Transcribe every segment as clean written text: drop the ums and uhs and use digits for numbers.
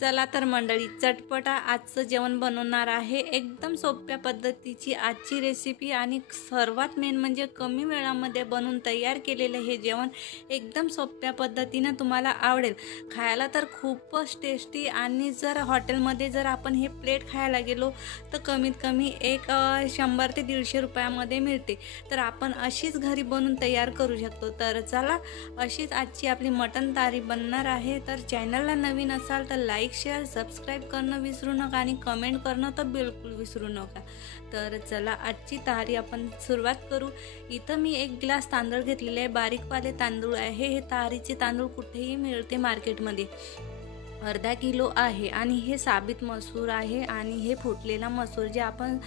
चला तर मंडळी, चटपटा आजचं जेवण बनवणार आहे। एकदम सोप्या पद्धतीची आजची रेसिपी आणि सर्वात मेन म्हणजे कमी वेळामध्ये बनवून तयार केलेलं हे जेवण एकदम सोप्या पद्धतीने तुम्हाला आवडेल। खायला तर खूपच टेस्टी आणि जर हॉटेलमध्ये जर आपण हे प्लेट खायला गेलो तर कमीत कमी एक 100 ते 150 रुपयामध्ये मिळते। तर आपण अशीच घरी बनवून तयार करू शकतो। तर चला, अशीच आजची आपली मटन तारी बनणार आहे। तर चॅनलला नवीन असाल तर लाईक शेअर सबस्क्राइब करणं विसरू नका आणि कमेंट करणं तर बिलकुल विसरू नका। तर चला आजची तारी आपण सुरुवात करू। इथं मी 1 ग्लास तांदूळ घेतलेले आहे, बारीकवाले तांदूळ आहे। हे तारीचे तांदूळ कुठेही मिळते मार्केटमध्ये। अर्धा किलो आहे आणि हे साबित मसूर आहे आणि हे फुटलेला मसूर जे आपण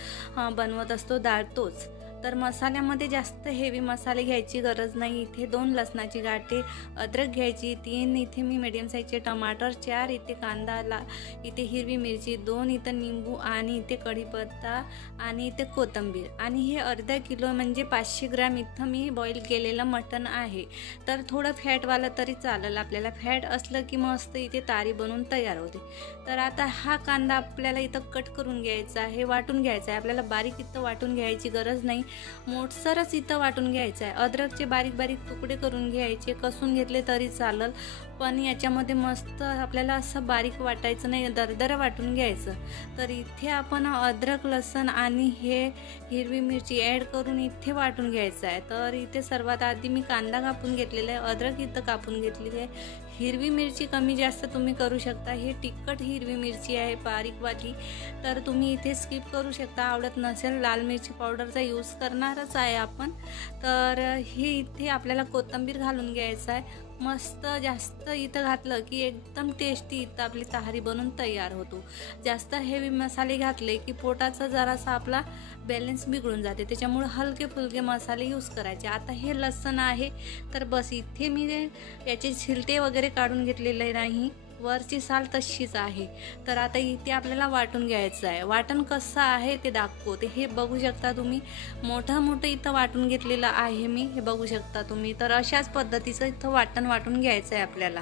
बनवत असतो डाळ तोच। तर मसाल्यामध्ये जास्त हेवी मसाले घ्यायची गरज नाही। इथे 2 लसणाची गाठे, अद्रक घ्यायची 3, इथे मी मीडियम साईजचे टमाटर 4, इथे कांदा, इथे हिरवी मिरची 2, इथे निंबू आणि इथे कढीपत्ता आणि इथे कोथिंबीर आणि हे अर्धा किलो म्हणजे 500 ग्रॅम इथं मी बॉईल केलेलं मटण आहे। तर थोडं फॅटवालं तरी चालेल, आपल्याला फॅट असलं की मस्त इथे तारी बनवून तयार होते। तर आता हा कांदा आपल्याला इथं कट करून घ्यायचा आहे, वाटून घ्यायचा आहे। आपल्याला बारीक इथं वाटून घ्यायची गरज नाही, मोठसरच इथं वाटून घ्यायचं आहे। अद्रकचे बारीक बारीक तुकडे करून घ्यायचे, कसून घेतले तरी चालेल, पण याच्यामध्ये मस्त आपल्याला असं बारीक वाटायचं नाही, दरदर वाटून घ्यायचं। तर इथे आपण अद्रक, लसण आणि हे हिरवी मिरची ॲड करून इथे वाटून घ्यायचं आहे। तर इथे सर्वात आधी मी कांदा कापून घेतलेला आहे, अद्रक इथं कापून घेतलेली आहे। हिरवी मिरची कमी जास्त तुम्ही करू शकता, हे तिखट हिरवी मिरची आहे बारीकवाली, तर तुम्ही इथे स्किप करू शकता। आवडत नसेल लाल मिरची पावडरचा यूज करणारच आहे आपण। तर हे इथे आपल्याला कोथिंबीर घालून घ्यायचं आहे। मस्त जास्त इथं घातलं की एकदम टेस्टी इथं आपली तारी बनून तयार होतो। जास्त हेवी मसाले घातले की पोटाचा जरासा आपला बॅलन्स बिघडून जाते, त्याच्यामुळे हलके फुलके मसाले यूज करायचे। आता हे लसण आहे, तर बस इथे मी याचे छिलटे वगैरे काढून घेतलेले नाही, वरची साल तशीच आहे। तर आता इथे आपल्याला वाटून घ्यायचं आहे। वाटण कसं आहे ते दाखवते, हे बघू शकता तुम्ही। मोठं इथं वाटून घेतलेलं आहे मी, हे बघू शकता तुम्ही। तर अशाच पद्धतीचं इथं वाटून घ्यायचं आहे आपल्याला।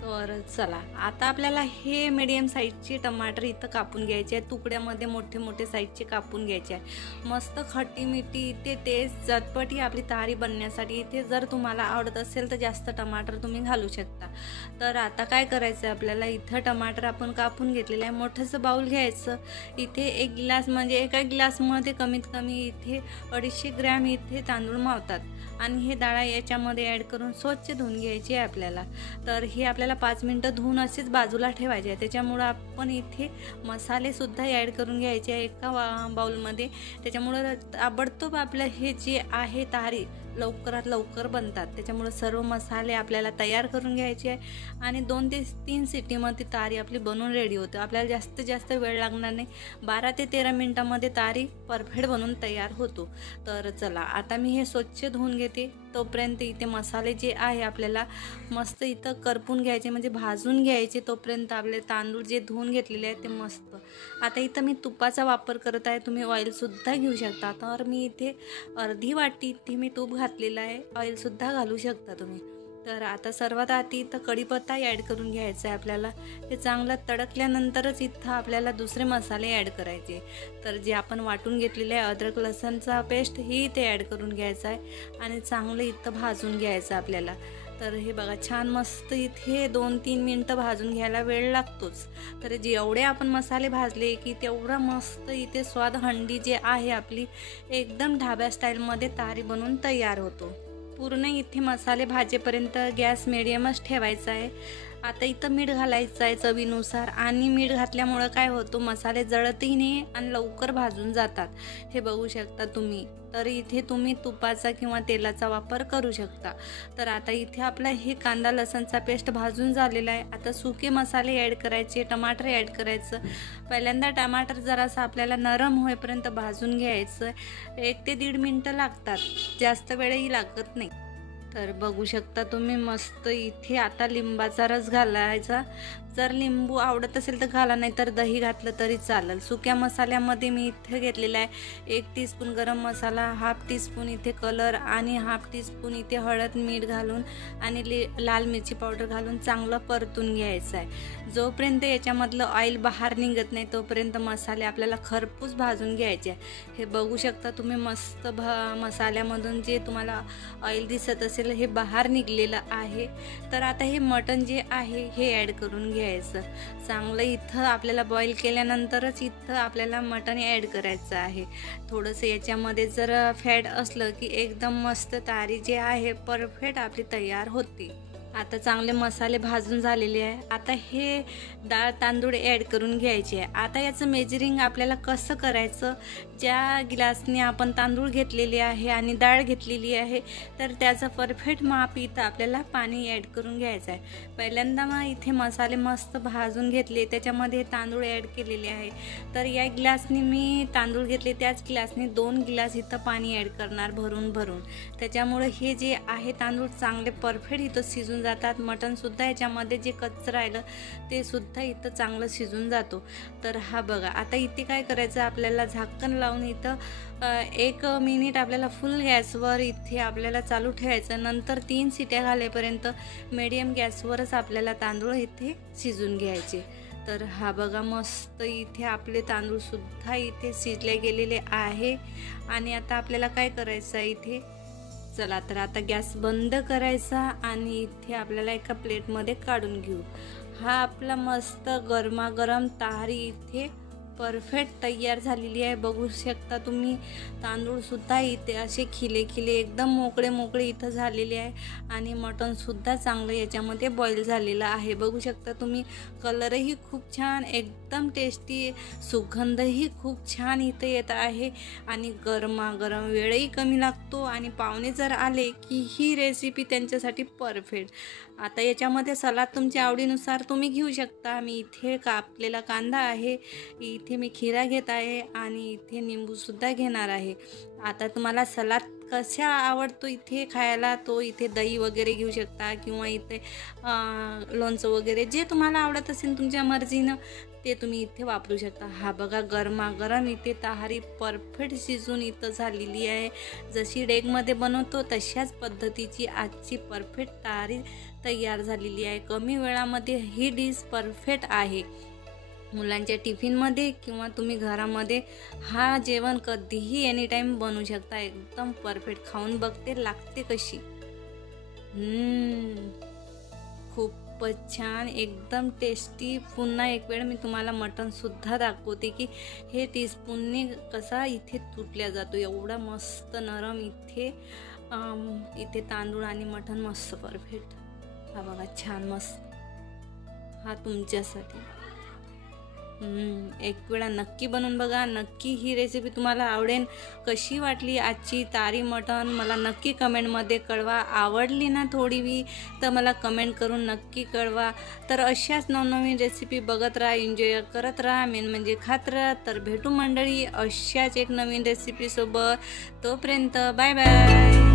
तर चला आता आपल्याला हे मीडियम साईजचे टमाटर इथं कापून घ्यायचे आहे, तुकड्यामध्ये मोठे साईजचे कापून घ्यायचे आहे। मस्त खट्टी मिठी इथे टेस्ट झटपटी आपली तारी बनण्यासाठी इथे जर तुम्हाला आवडत असेल तर जास्त टमाटर तुम्ही घालू शकता। तर आता काय करायचं आहे आपल्याला, इथं टमाटर आपण कापून घेतलेलं आहे। मोठंसं बाउल घ्यायचं, इथे 1 ग्लास म्हणजे एका ग्लासमध्ये कमीत कमी इथे 250 ग्रॅम इथे तांदूळ मावतात आणि हे डाळ याच्यामध्ये ॲड करून स्वच्छ धुवून घ्यायची आहे आपल्याला। तर हे आपल्याला 5 मिनटं धुवून असेच बाजूला ठेवायचे आहे। त्याच्यामुळं आपण इथे मसालेसुद्धा ॲड करून घ्यायचे आहे एका बाउलमध्ये, त्याच्यामुळं ताबडतोब आपलं हे जे आहे तारी लवकरात लवकर बनतात। त्याच्यामुळे सर्व मसाले आपल्याला तयार करून घ्यायचे आहे आणि 2 ते 3 सिटीमध्ये तारी आपली बनवून रेडी होते। आपल्याला जास्त वेळ लागणार नाही, 12 ते 13 मिनटामध्ये तारी परफेक्ट बनवून तयार होतो। तर चला आता मी हे स्वच्छ धुवून घेते, तोपर्यंत इथे मसाले जे आहे आपल्याला मस्त इथं करपून घ्यायचे म्हणजे भाजून घ्यायचे। तोपर्यंत आपले तांदूळ जे धुवून घेतलेले आहेत ते मस्त। आता इथं मी तुपाचा वापर करत आहे, तुम्ही ऑइलसुद्धा घेऊ शकता। तर मी इथे अर्धी वाटी इथे मी तूप घातलेलं आहे, ऑइलसुद्धा घालू शकता तुम्ही। तर आता सर्वात आधी इथं कढीपत्ता ॲड करून घ्यायचा आहे आपल्याला। हे चांगलं तडकल्यानंतरच इथं आपल्याला दुसरे मसाले ॲड करायचे। तर जे आपण वाटून घेतलेले आहे अद्रक लसणचा पेस्ट ही इथे ॲड करून घ्यायचा आहे आणि चांगलं इथं भाजून घ्यायचं आपल्याला। तर हे बघा छान मस्त इथे 2-3 मिनटं भाजून घ्यायला वेळ लागतोच। तर जेवढे आपण मसाले भाजले की तेवढा मस्त इथे स्वाद हंडी जे आहे आपली एकदम ढाब्या स्टाईलमध्ये तारी बनवून तयार होतो। पूर्ण इथे मसाले भाजेपर्यंत गॅस मिडियमच ठेवायचा आहे। आता इथं मीठ घालायचं आहे चवीनुसार आणि मीठ घातल्यामुळं काय होतं, मसाले जळतही नाही आणि लवकर भाजून जातात, हे बघू शकता तुम्ही। तर इथे तुम्ही तुपाचा किंवा तेलाचा वापर करू शकता। तर आता इथे आपला हे कांदा लसणचा पेस्ट भाजून झालेला आहे। आता सुके मसाले ॲड करायचे, टमाटर ॲड करायचं। पहिल्यांदा टमाटर जरासा आपल्याला नरम होईपर्यंत भाजून घ्यायचं, 1 ते 1.5 मिनटं लागतात, जास्त वेळही लागत नाही। तर बघू शकता तुम्ही मस्त इथे आता लिंबाचा रस घालायचा. जर लिंबू आवडत असेल तर घाला, नाही तर दही घातलं तरी चालेल. सुक्या मसाल्यामध्ये मी इथे घेतलेला आहे 1 टीस्पून गरम मसाला, हाफ टीस्पून इथे कलर आणि हाफ टीस्पून इथे हळद मीठ घालून आणि लाल मिरची पावडर घालून चांगलं परतून घ्यायचं आहे. जोपर्यंत याच्यामधलं ऑइल बाहेर निघत नाही तोपर्यंत मसाले आपल्याला खरपूस भाजून घ्यायचे आहे. हे बघू शकता तुम्ही मस्त मसाल्यामधून जे तुम्हाला ऑइल दिसत असेल हे बाहेर निघलेलं आहे. तर आता हे मटण जे आहे हे ॲड करून घ्यायचं चांगलं. इथं आपल्याला बॉईल केल्यानंतरच इथं आपल्याला मटण ॲड करायचं आहे. थोडंसं याच्यामध्ये जर फॅट असलं की एकदम मस्त तारी जे आहे परफेक्ट आपली तयार होती. आता चांगले मसाले भाजून झालेले आहे. आता हे डाळ तांदूळ ॲड करून घ्यायचे आहे. आता याचं मेजरिंग आपल्याला कसं करायचं, ज्या गिलासने आपण तांदूळ घेतलेले आहे आणि डाळ घेतलेली आहे तर त्याचं परफेक्ट माप इथं आपल्याला पाणी ॲड करून घ्यायचं आहे. पहिल्यांदा मग इथे मसाले मस्त भाजून घेतले, त्याच्यामध्ये तांदूळ ॲड केलेले आहे. तर या गिलासने मी तांदूळ घेतले, त्याच गिलासने 2 गिलास इथं पाणी ॲड करणार भरून भरून. त्याच्यामुळे हे जे आहे तांदूळ चांगले परफेक्ट इथं शिजून जातात. मटणसुद्धा याच्यामध्ये जे कच्चं राहिलं ते सुद्धा इथं चांगलं शिजून जातो. तर हा बघा आता इथे काय करायचं, आपल्याला झाकण लावून इथं 1 मिनिट आपल्याला फुल गॅसवर इथे आपल्याला चालू ठेवायचं. नंतर 3 शिट्या घालेपर्यंत मीडियम गॅसवरच आपल्याला तांदूळ इथे शिजून घ्यायचे. तर हा बघा मस्त इथे आपले तांदूळसुद्धा इथे शिजले गेलेले आहे. आणि आता आपल्याला काय करायचं आहे इथे, चला तर आता गॅस बंद करायचा आणि इथे आपल्याला एका प्लेटमध्ये काढून घेऊ. हा आपला मस्त गरमागरम तारी इथे परफेक्ट तयार झालेली आहे. बघू शकता तुम्ही तांदूळसुद्धा इथे असे खिले खिले एकदम मोकळे मोकळे इथं झालेले आहे आणि मटणसुद्धा चांगलं याच्यामध्ये बॉईल झालेलं आहे. बघू शकता तुम्ही कलरही खूप छान, एकदम टेस्टी, सुगंधही खूप छान इथं येत आहे आणि गरमागरम वेळही कमी लागतो आणि पाहुणे जर आले की ही रेसिपी त्यांच्यासाठी परफेक्ट. आता याच्यामध्ये सलाद तुमच्या आवडीनुसार तुम्ही घेऊ शकता. मी इथे कापलेला कांदा आहे, इथे मी खिरा घेत आहे आणि इथे निंबूसुद्धा घेणार आहे. आता तुम्हाला सलाद कशा आवडतो इथे खायला तो इथे दही वगैरे घेऊ शकता किंवा इथे लोणचं वगैरे जे तुम्हाला आवडत असेल तुमच्या मर्जीनं ते तुम्ही इथे वापरू शकता. हा बघा गरमागरम इथे ताहारी परफेक्ट शिजून इथं झालेली आहे. जशी डेगमध्ये बनवतो तशाच पद्धतीची आजची परफेक्ट ताहारी तयार झालेली आहे. कमी वेळामध्ये ही डिश परफेक्ट आहे. मुलांच्या टिफिनमध्ये किंवा तुम्ही घरामध्ये हा जेवण कधीही एनी टाईम बनवू शकता. एकदम परफेक्ट. खाऊन बघते लागते कशी. खूपच छान, एकदम टेस्टी. पुन्हा एक वेळ मी तुम्हाला मटणसुद्धा दाखवते की हे टीस्पूनने कसा इथे तुटल्या जातो. एवढा मस्त नरम इथे तांदूळ आणि मटण मस्त परफेक्ट. हा बघा छान मस्त. हा तुमच्यासाठी. एक वेळा नक्की बनवून बघा. नक्की ही रेसिपी तुम्हाला आवडेल. कशी वाटली आजची तारी मटण मला नक्की कमेंटमध्ये कळवा. आवडली ना थोडी बी तर मला कमेंट करून नक्की कळवा. तर अशाच नवनवीन रेसिपी बघत राहा, एन्जॉय करत राहा, मेन म्हणजे खात राहा. तर भेटू मंडळी अशाच एक नवीन रेसिपीसोबत. तोपर्यंत बाय बाय.